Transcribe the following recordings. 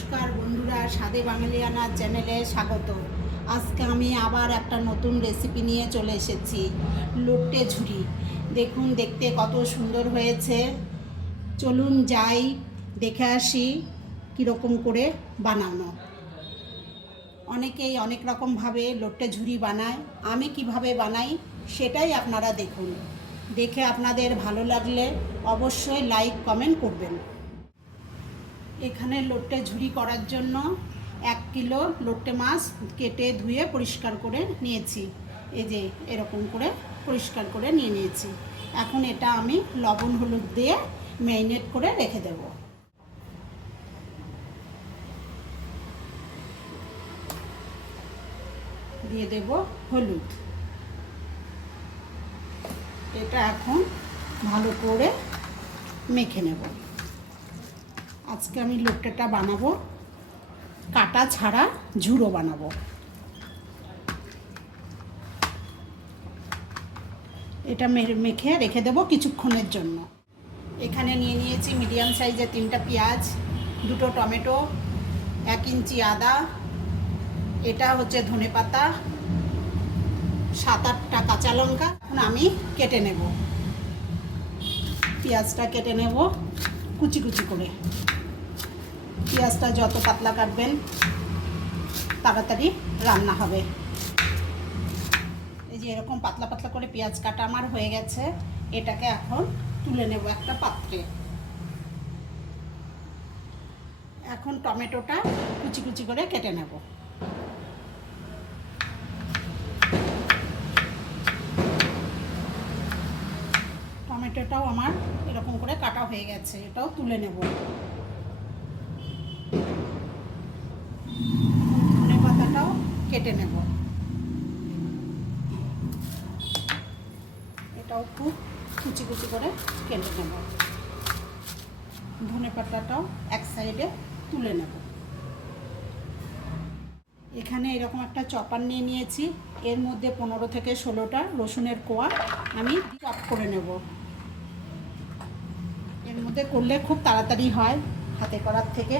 নমস্কার বন্ধুরা সাদে বাঙালিয়ানা চ্যানেলে স্বাগত। আজকে আমি আবার একটা নতুন রেসিপি নিয়ে চলে এসেছি, লোটে ঝুরি। দেখুন, দেখতে কত সুন্দর হয়েছে। চলুন যাই, দেখে আসি কীরকম করে বানানো। অনেকেই অনেক রকমভাবে লোটে ঝুরি বানায়। আমি কীভাবে বানাই সেটাই আপনারা দেখুন। দেখে আপনাদের ভালো লাগলে অবশ্যই লাইক কমেন্ট করবেন। এখানে লোটে ঝুরি করার জন্য এক কিলো লোটে মাছ কেটে ধুয়ে পরিষ্কার করে নিয়েছি। এই যে এরকম করে পরিষ্কার করে নিয়ে নিয়েছি। এখন এটা আমি লবণ হলুদ দিয়ে ম্যারিনেট করে রেখে দেব। দিয়ে দেব হলুদ। এটা এখন ভালো করে মেখে নেব। আজকে আমি লোট্টাটা বানাবো। কাটা ছাড়া ঝুড়ো বানাবো। এটা মেখে রেখে দেবো কিছুক্ষণের জন্য। এখানে নিয়ে নিয়েছি মিডিয়াম সাইজের তিনটা পেঁয়াজ, দুটো টমেটো, এক ইঞ্চি আদা, এটা হচ্ছে ধনে পাতা, সাত আটটা কাঁচা লঙ্কা। এখন আমি কেটে নেব। পেঁয়াজটা কেটে নেব কুচি কুচি করে। পেঁয়াজটা যত পাতলা কাটবেন, তাড়াতাড়ি রান্না হবে। এই যে এরকম পাতলা পাতলা করে পেঁয়াজ কাটা আমার হয়ে গেছে, এটাকে এখন তুলে নেব একটা পাত্রে। এখন টমেটোটা কুচি কুচি করে কেটে নেব। টমেটোটাও আমার এরকম করে কাটা হয়ে গেছে, এটাও তুলে নেব ধনে পাতাটাও কেটে নেব। এটাও খুব কুচি কুচি করে কেটে নেব। ধনে পাতাটাও এক সাইডে তুলে নেব। এখানে এরকম একটা চপার নিয়ে নিয়েছি। এর মধ্যে পনেরো থেকে ষোলোটা রসুনের কোয়া আমি চপ করে নেব। এর মধ্যে করলে খুব তাড়াতাড়ি হয় হাতে করার থেকে।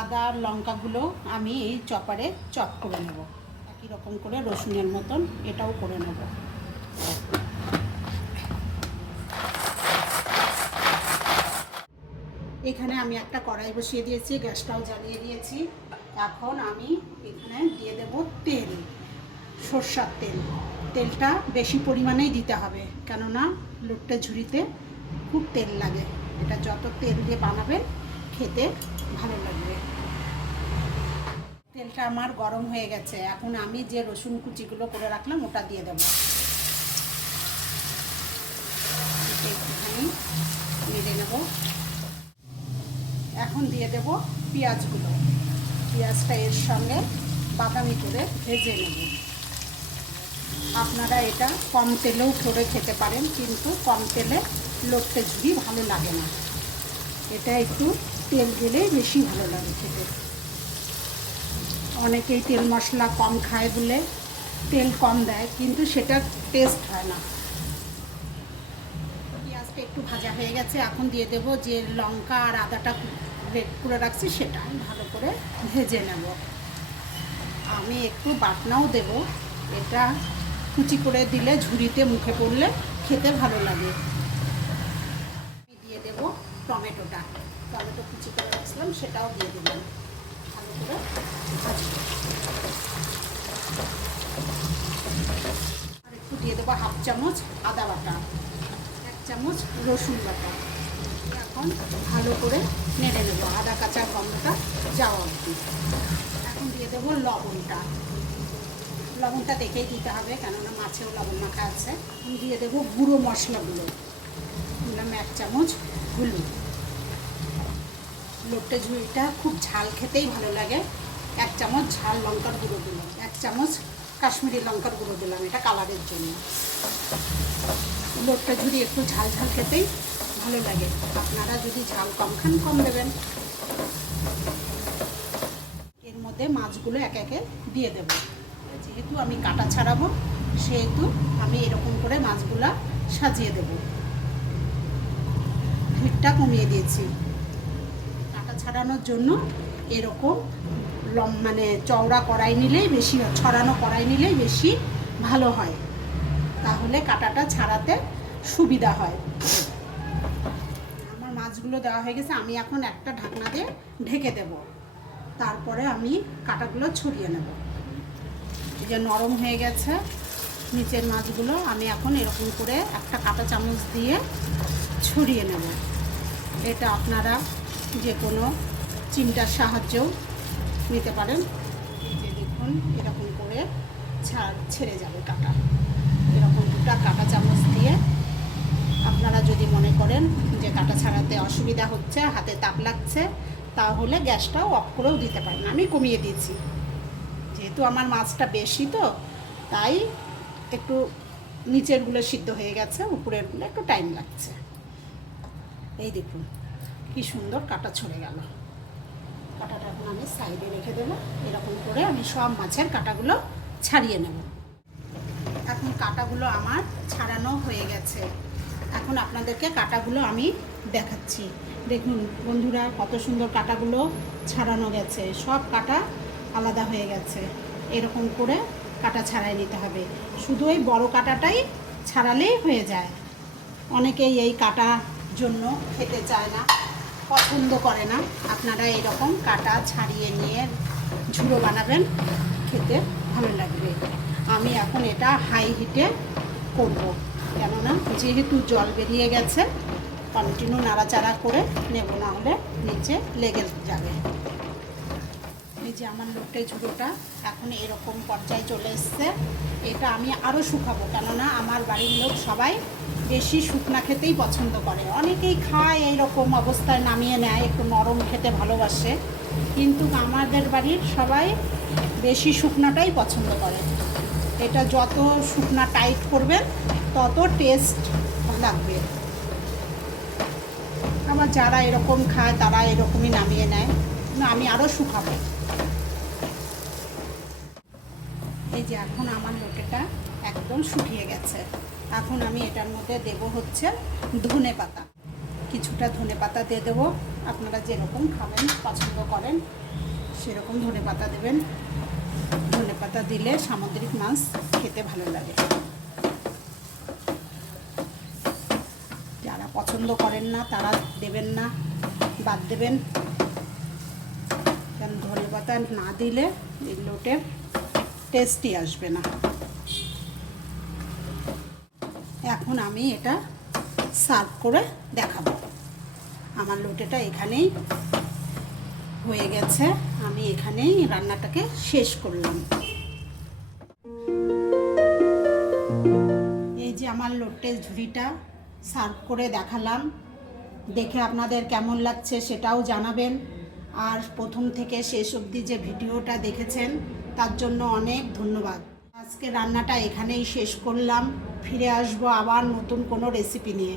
আদা আর লঙ্কাগুলো আমি এই চপারে চপ করে নেব। একই রকম করে রসুনের মতন এটাও করে নেব। এখানে আমি একটা কড়াই বসিয়ে দিয়েছি, গ্যাসটাও জ্বালিয়ে দিয়েছি। এখন আমি এখানে দিয়ে দেব তেল, সর্ষার তেল। তেলটা বেশি পরিমাণেই দিতে হবে, কেননা লোটটা ঝুড়িতে খুব তেল লাগে। এটা যত তেল দিয়ে বানাবেন, খেতে ভালো লাগবে। তেলটা আমার গরম হয়ে গেছে। এখন আমি যে রসুন কুচিগুলো করে রাখলাম, ওটা দিয়ে দেবো। একটুখানি মেরে নেব। এখন দিয়ে দেব পেঁয়াজগুলো। পেঁয়াজটা এর সঙ্গে বাদামি করে ভেজে নেব। আপনারা এটা কম তেলেও করে খেতে পারেন, কিন্তু কম তেলে লোটতে ঝুড়ি ভালো লাগে না। এটা একটু তেল দিলেই বেশি ভালো লাগে খেতে। অনেকেই তেল মশলা কম খায় বলে তেল কম দেয়, কিন্তু সেটা টেস্ট হয় না। পেঁয়াজটা একটু ভাজা হয়ে গেছে, এখন দিয়ে দেবো যে লঙ্কা আর আদাটা রেড করে রাখছি, সেটা আমি ভালো করে ভেজে নেব। আমি একটু বাটনাও দেব, এটা কুচি করে দিলে ঝুড়িতে মুখে পড়লে খেতে ভালো লাগে। দিয়ে দেব টমেটোটা। টমেটো কুচি করে রাখছিলাম সেটাও দিয়ে দিলাম। ভালো করে ভাজবো। আর একটু দিয়ে দেবো হাফ চামচ আদা বাটা, এক চামচ রসুন বাটা। এখন ভালো করে নেড়ে নেব, আদা, কাঁচা গন্ধটা যাওয়া অবধি। এখন দিয়ে দেবো লবণটা। লবণটা দেখেই দিতে হবে, কেননা মাছেও লবণ মাখা আছে। দিয়ে দেবো গুঁড়ো মশলাগুলো। দিলাম এক চামচ হলুদ। লোটে ঝুড়িটা খুব ঝাল খেতেই ভালো লাগে। এক চামচ ঝাল লঙ্কার গুঁড়ো দিলাম। এক চামচ কাশ্মীরি লঙ্কার গুঁড়ো দিলাম এটা কালারের জন্য। লোটটা ঝুড়ি একটু ঝাল ঝাল খেতেই ভালো লাগে। আপনারা যদি ঝাল কম খান, কম দেবেন। এর মধ্যে মাছগুলো এক একে দিয়ে দেব। যেহেতু আমি কাটা ছাড়াবো, সেহেতু আমি এরকম করে মাছগুলা সাজিয়ে দেব। হিটটা কমিয়ে দিয়েছি। ছাড়ানোর জন্য এরকম লম মানে চওড়া কড়াই নিলেই বেশি ছড়ানো কড়াই নিলেই বেশি ভালো হয়। তাহলে কাটাটা ছাড়াতে সুবিধা হয়। আমার মাছগুলো দেওয়া হয়ে গেছে, আমি এখন একটা ঢাকনা দিয়ে ঢেকে দেব। তারপরে আমি কাটাগুলো ছড়িয়ে নেব। এই যে নরম হয়ে গেছে নিচের মাছগুলো, আমি এখন এরকম করে একটা কাঁটা চামচ দিয়ে ছড়িয়ে নেব। এটা আপনারা যে কোনো চিমটার সাহায্যেও নিতে পারেন। যে দেখুন, এরকম করে ছাড় ছেড়ে যাবে কাটা। এরকম দুটা কাঁটা চামচ দিয়ে আপনারা যদি মনে করেন যে কাটা ছাড়াতে অসুবিধা হচ্ছে, হাতে তাপ লাগছে, তাহলে গ্যাসটাও অফ করেও দিতে পারেন। আমি কমিয়ে দিয়েছি। যেহেতু আমার মাছটা বেশি তো, তাই একটু নিচেরগুলো সিদ্ধ হয়ে গেছে, উপরেরগুলো একটু টাইম লাগছে। এই দেখুন। কি সুন্দর কাটা ছড়ে গেল। কাটাটা এখন আমি সাইডে রেখে দেবো। এরকম করে আমি সব মাছের কাটাগুলো ছাড়িয়ে নেব। এখন কাটাগুলো আমার ছাড়ানো হয়ে গেছে। এখন আপনাদেরকে কাটাগুলো আমি দেখাচ্ছি। দেখুন বন্ধুরা, কত সুন্দর কাটাগুলো ছাড়ানো গেছে। সব কাটা আলাদা হয়ে গেছে। এরকম করে কাটা ছাড়াই নিতে হবে। শুধু ওই বড়ো কাটাটাই ছাড়ালেই হয়ে যায়। অনেকেই এই কাটার জন্য খেতে চায় না। পছন্দ করে না। আপনারা এরকম কাটা ছাড়িয়ে নিয়ে ঝুড়ো বানাবেন, খেতে ভালো লাগবে। আমি এখন এটা হাই হিটে করব। কেননা যেহেতু জল বেরিয়ে গেছে কন্টিনিউ নাড়াচাড়া করে নেব না হলে নিচে লেগে যাবে। এই যে আমার লোটে ঝুড়োটা এখন এরকম পর্যায়ে চলে এসছে। এটা আমি আরও শুকাবো, কেননা আমার বাড়ির লোক সবাই বেশি শুকনা খেতেই পছন্দ করে। অনেকেই খায় এইরকম অবস্থায় নামিয়ে নেয়, একটু নরম খেতে ভালোবাসে। কিন্তু আমাদের বাড়ির সবাই বেশি শুকনাটাই পছন্দ করে। এটা যত শুকনা টাইট করবেন, তত টেস্ট লাগবে। আবার যারা এরকম খায়, তারা এরকমই নামিয়ে নেয়। আমি আরও শুকাবো। এই যে এখন আমার লোকেটা একদম শুকিয়ে গেছে। এখন আমি এটার মধ্যে দেব হচ্ছে ধনে পাতা। কিছুটা ধনে পাতা দিয়ে দেবো। আপনারা যেরকম খাবেন, পছন্দ করেন, সেরকম ধনে পাতা দেবেন। ধনে পাতা দিলে সামুদ্রিক মাছ খেতে ভালো লাগে। যারা পছন্দ করেন না, তারা দেবেন না, বাদ দেবেন। কারণ ধনে পাতা না দিলে এই লোটের টেস্টই আসবে না। এখন আমি এটা সার্ভ করে দেখাবো। আমার লোটেটা এখানেই হয়ে গেছে। আমি এখানেই রান্নাটাকে শেষ করলাম। এই যে আমার লোটের ঝুড়িটা সার্ভ করে দেখালাম। দেখে আপনাদের কেমন লাগছে সেটাও জানাবেন। আর প্রথম থেকে শেষ অবধি যে ভিডিওটা দেখেছেন, তার জন্য অনেক ধন্যবাদ। আজকে রান্নাটা এখানেই শেষ করলাম। ফিরে আসব আবার নতুন কোনো রেসিপি নিয়ে।